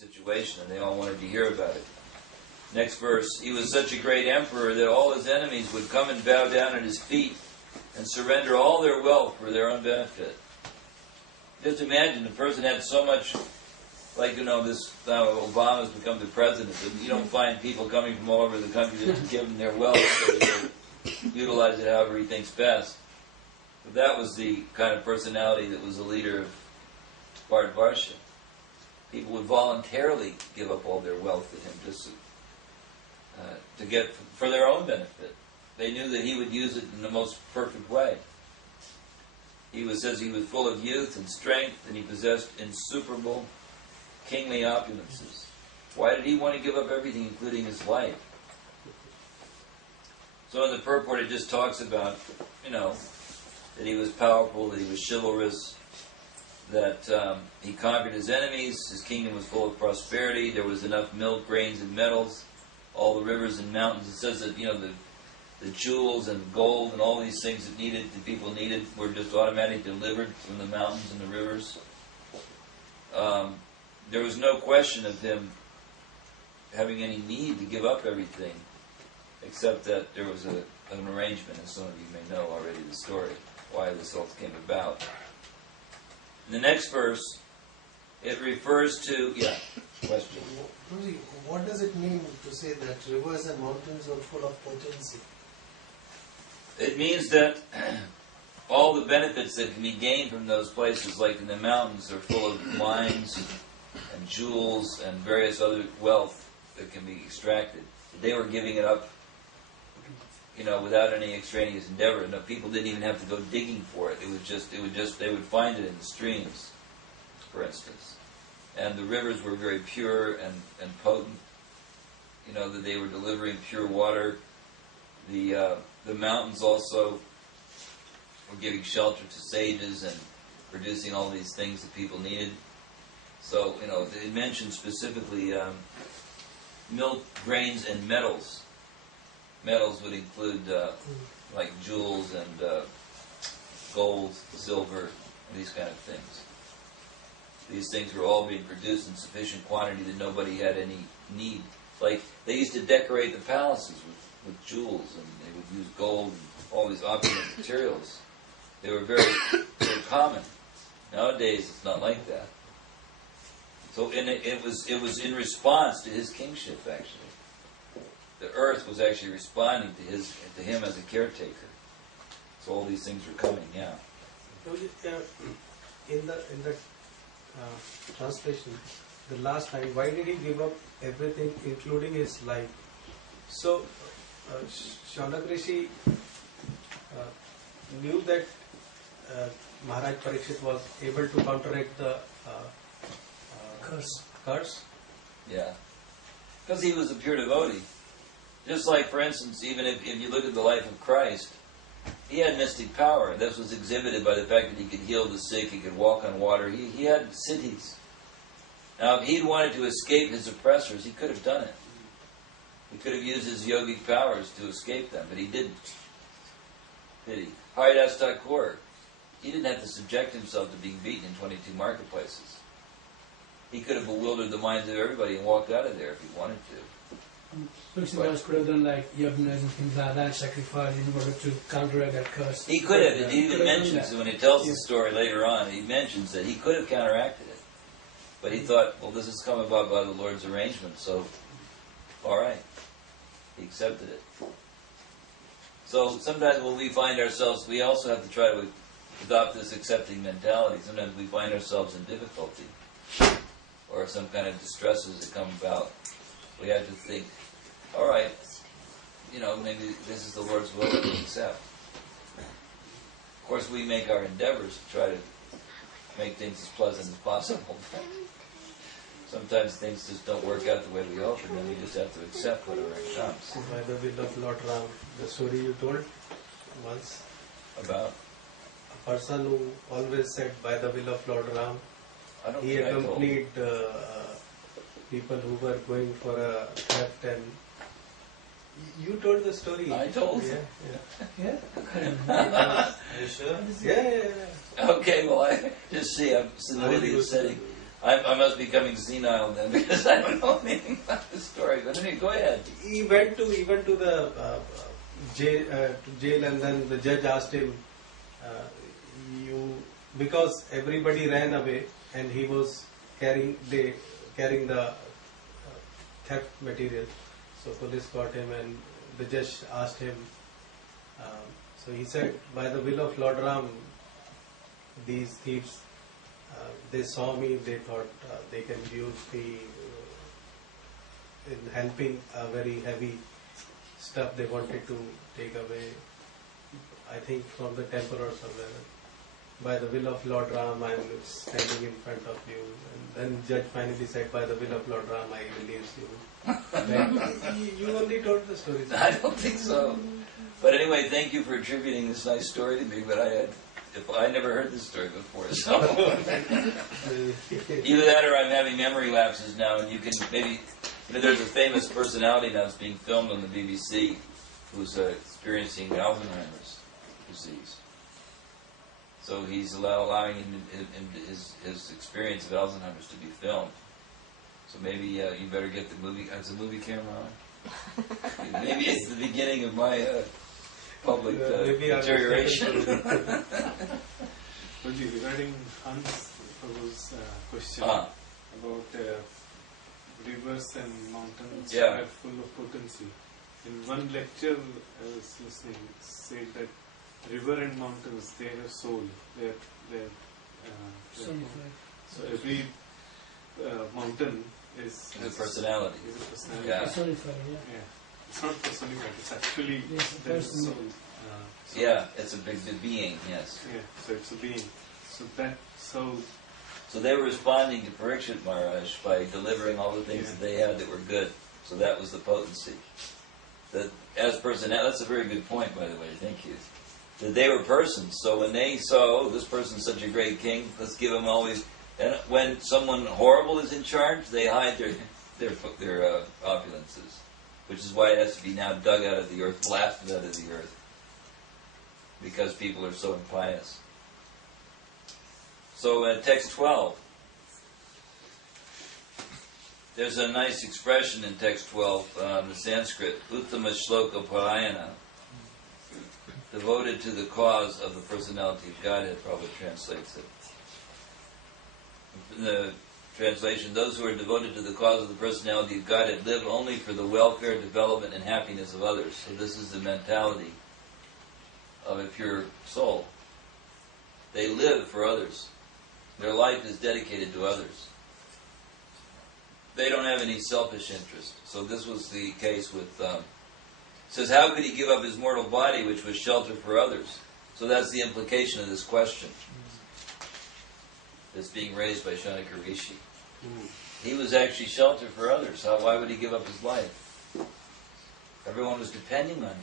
situation, and they all wanted to hear about it. Next verse, he was such a great emperor that all his enemies would come and bow down at his feet and surrender all their wealth for their own benefit. Just imagine, the person had so much, like, this Obama's become the president, and you don't find people coming from all over the country to give him their wealth so that they utilize it however he thinks best. But that was the kind of personality that was the leader of Part6. People would voluntarily give up all their wealth to him just to get for their own benefit. They knew that he would use it in the most perfect way. Says he was full of youth and strength, and he possessed insuperable kingly opulences. Why did he want to give up everything, including his life? So in the purport it just talks about, that he was powerful, that he was chivalrous, that he conquered his enemies, his kingdom was full of prosperity, there was enough milk, grains, and metals, all the rivers and mountains. It says that, the jewels and gold and all these things that the people needed were just automatically delivered from the mountains and the rivers. There was no question of him having any need to give up everything, except that there was an arrangement, and some of you may know already the story, why this all came about. In the next verse, it refers to, question. What does it mean to say that rivers and mountains are full of potency? It means that all the benefits that can be gained from those places, like in the mountains, are full of mines and jewels and various other wealth that can be extracted. They were giving it up, without any extraneous endeavor. No, people didn't even have to go digging for it. They would find it in the streams, for instance. And the rivers were very pure and potent. That they were delivering pure water. The mountains also were giving shelter to sages and producing all these things that people needed. So, they mentioned specifically milk, grains, and metals. Metals would include like jewels and gold, silver, and these kind of things. These things were all being produced in sufficient quantity that nobody had any need. Like, they used to decorate the palaces with jewels, and they would use gold and all these opulent materials. They were very, very common. Nowadays, it's not like that. So, it was in response to his kingship, actually. The earth was actually responding to him as a caretaker. So all these things were coming, In the translation, the last line, why did he give up everything, including his life? So, Shaunak Rishi knew that Maharaj Parikshit was able to counteract the curse. Yeah. Because he was a pure devotee. Just like, for instance, even if you look at the life of Christ, he had mystic power. This was exhibited by the fact that he could heal the sick, he could walk on water. He had cities. Now, if he'd wanted to escape his oppressors, he could have done it. He could have used his yogic powers to escape them, but he didn't. Did he? Haridas Thakur, he didn't have to subject himself to being beaten in 22 marketplaces. He could have bewildered the minds of everybody and walked out of there if he wanted to. Tulsidas could have done like yagnas and things like that, sacrifice in order to counteract that curse. He could have. He even mentions, when he tells the story later on, he mentions that he could have counteracted it. But he thought, well, this has come about by the Lord's arrangement, so, all right. He accepted it. So sometimes when we find ourselves, we also have to try to adopt this accepting mentality. Sometimes we find ourselves in difficulty or some kind of distresses that come about. We have to think, all right, maybe this is the Lord's will that we accept. Of course, we make our endeavors to try to make things as pleasant as possible. Sometimes things just don't work out the way we hope, and then we just have to accept whatever comes. By the will of Lord Ram, the story you told once about a person who always said, by the will of Lord Ram, he accompanied people who were going for a theft, and you told the story. I told. Yeah. Are you sure? Yeah. Okay, well, I just see I'm senility is setting. I must be becoming senile then because I don't know anything about this story. But anyway, go ahead. He went to even to the jail, and then the judge asked him, because everybody ran away and he was carrying the theft material. So police got him, and the judge asked him. So he said, by the will of Lord Ram, these thieves, they saw me, they thought they can use me in helping a very heavy stuff they wanted to take away, I think from the temple or somewhere. By the will of Lord Ram, I am standing in front of you. And then judge finally said, by the will of Lord Ram, I release you. You only told the story. I don't think so. But anyway, thank you for attributing this nice story to me. But I never heard this story before. So either that, or I'm having memory lapses now. And you can maybe, there's a famous personality now that's being filmed on the BBC who's experiencing Alzheimer's disease. So he's allowing his experience of Alzheimer's to be filmed. So maybe you better get the movie. Has a movie camera on? Maybe it's the beginning of my public deterioration. Regarding Hans Prabhu's question about rivers and mountains are full of potency. In one lecture I was listening, it said that river and mountains, they have soul. So every mountain has a personality. Yeah. It's not personified. It's actually there's a soul. It's a big being. Yes. Yeah. So it's a being. So that soul. So they were responding to Parikshit Maharaj by delivering all the things that they had that were good. So that was the potency. That as personality. That's a very good point, by the way. Thank you. That they were persons. So when they saw, this person's such a great king, let's give him always. And when someone horrible is in charge, they hide their opulences, which is why it has to be now dug out of the earth, blasted out of the earth, because people are so impious. So text 12, there's a nice expression in text 12, the Sanskrit, Uttama Shloka Parayana, devoted to the cause of the personality of Godhead, probably translates it. In the translation, those who are devoted to the cause of the personality of Godhead live only for the welfare, development, and happiness of others. So this is the mentality of a pure soul. They live for others. Their life is dedicated to others. They don't have any selfish interest. So this was the case with... says, how could he give up his mortal body, which was shelter for others? So that's the implication of this question that's being raised by Shankara Rishi. He was actually shelter for others. Why would he give up his life? Everyone was depending on him.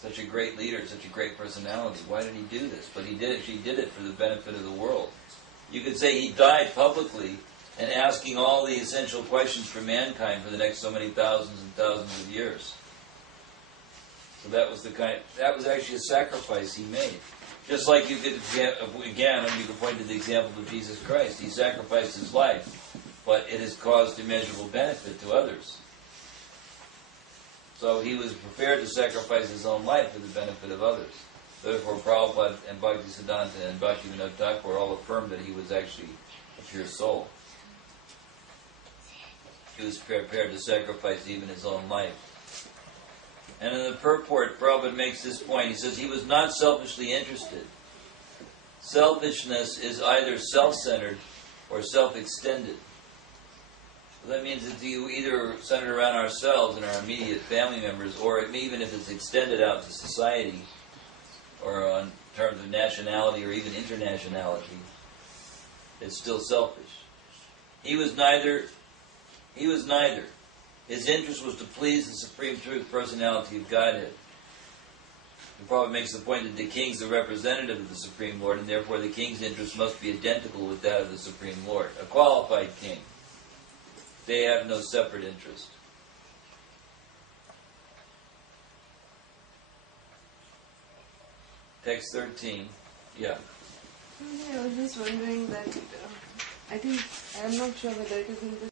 Such a great leader, such a great personality. Why did he do this? But he did it for the benefit of the world. You could say he died publicly and asking all the essential questions for mankind for the next so many thousands and thousands of years. So that was actually a sacrifice he made. Just like you could, again, you could point to the example of Jesus Christ. He sacrificed his life, but it has caused immeasurable benefit to others. So he was prepared to sacrifice his own life for the benefit of others. Therefore, Prabhupada and Bhaktisiddhanta and Bhaktivinoda Thakur all affirmed that he was actually a pure soul. He was prepared to sacrifice even his own life. And in the purport, Prabhupada makes this point. He says he was not selfishly interested. Selfishness is either self-centered or self-extended. So that means it's either centered around ourselves and our immediate family members, or even if it's extended out to society, or on terms of nationality or even internationality, it's still selfish. He was neither. His interest was to please the Supreme Truth Personality of Godhead. The Prophet makes the point that the king is the representative of the Supreme Lord, and therefore the king's interest must be identical with that of the Supreme Lord. A qualified king. They have no separate interest. Text 13. Yeah. I was just wondering that I think, I'm not sure whether it is in the